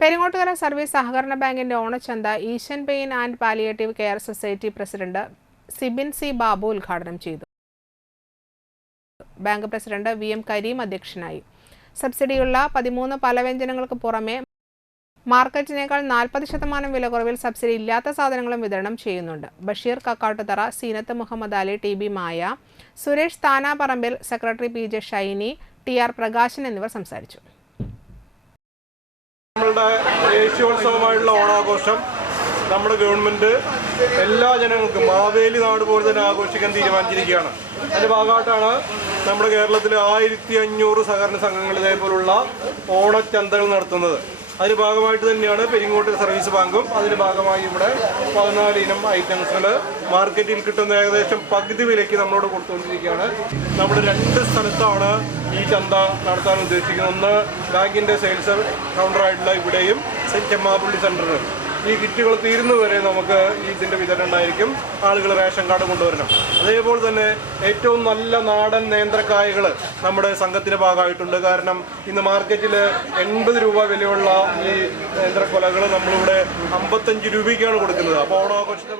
Peringottukara service സഹകരണ ബാങ്കിന്റെ ഓണച്ചന്ത Eshan pain and palliative care society president Sibin C Babu ഉദ്ഘാടനം ചെയ്തു. ബാങ്ക് പ്രസിഡന്റ് VM കരീം അധ്യക്ഷനായി. സബ്സിഡിയുള്ള 13 പലവ്യഞ്ജനങ്ങൾക്ക് പുറമെ മാർക്കറ്റിനേക്കാൾ 40% വില കുറവിൽ സബ്സിഡി ഇല്ലാത്ത സാധനങ്ങളും വിതരണം ചെയ്യുന്നുണ്ട്. Basheer Kakkattuthara, Seenath Muhammad Ali, TB Maya, Suresh Thanaparambil, secretary PJ Shiny, TR Prakashan എന്നിവർ സംസാരിച്ചു. നമ്മളുടെ ദേശീയോത്സവമായിട്ടുള്ള ഓണാഘോഷം നമ്മുടെ ഗവൺമെൻറ് എല്ലാ ജനങ്ങൾക്കും മാവേലി നാട് പോലെ തന്നെ ആഘോഷിക്കാൻ തീരുമാനിച്ചിരിക്കുകയാണ്. അതിൻ്റെ ഭാഗമായിട്ടാണ് നമ്മുടെ കേരളത്തിൽ 1500 സഹകരണ സംഘങ്ങൾ ഇതേപോലുള്ള ഓണച്ചന്തകൾ നടത്തുന്നത്. അതിൻ്റെ ഭാഗമായിട്ട് തന്നെയാണ് പെരിങ്ങോട്ടുകര സർവീസ് ബാങ്കും അതിൻ്റെ ഭാഗമായി ഇവിടെ 14 ഇനം ഐറ്റംസുകൾ മാർക്കറ്റിൽ കിട്ടുന്ന ഏകദേശം പകുതി വിലയ്ക്ക് നമ്മളോട് കൊടുത്തുകൊണ്ടിരിക്കുകയാണ്. നമ്മുടെ 2 സ്ഥലത്താണ് ഈ ചന്ത നടത്താൻ ഉദ്ദേശിക്കുന്നത്. ഒന്ന് ബാങ്കിൻ്റെ സെയിൽസ് കൗണ്ടറായിട്ടുള്ള ഇവിടെയും ചെമ്മാപ്പള്ളി സെൻറ്ററിൽ. ഈ കിറ്റുകൾ തീരുന്നവരെ നമുക്ക് ഇതിൻ്റെ വിതരണം ഉണ്ടായിരിക്കും. ആളുകൾ റേഷൻ കാർഡ് കൊണ്ടുവരണം. അതേപോലെ തന്നെ ഏറ്റവും നല്ല നാടൻ നേന്ത്രക്കായകൾ നമ്മുടെ സംഘത്തിൻ്റെ ഭാഗമായിട്ടുണ്ട്. കാരണം ഇന്ന് മാർക്കറ്റിൽ 80 രൂപ വിലയുള്ള ഈ നേന്ത്രക്കൊലകൾ നമ്മളിവിടെ 55 രൂപയ്ക്കാണ് കൊടുക്കുന്നത്. അപ്പോൾ ഓണാഘോഷത്തെ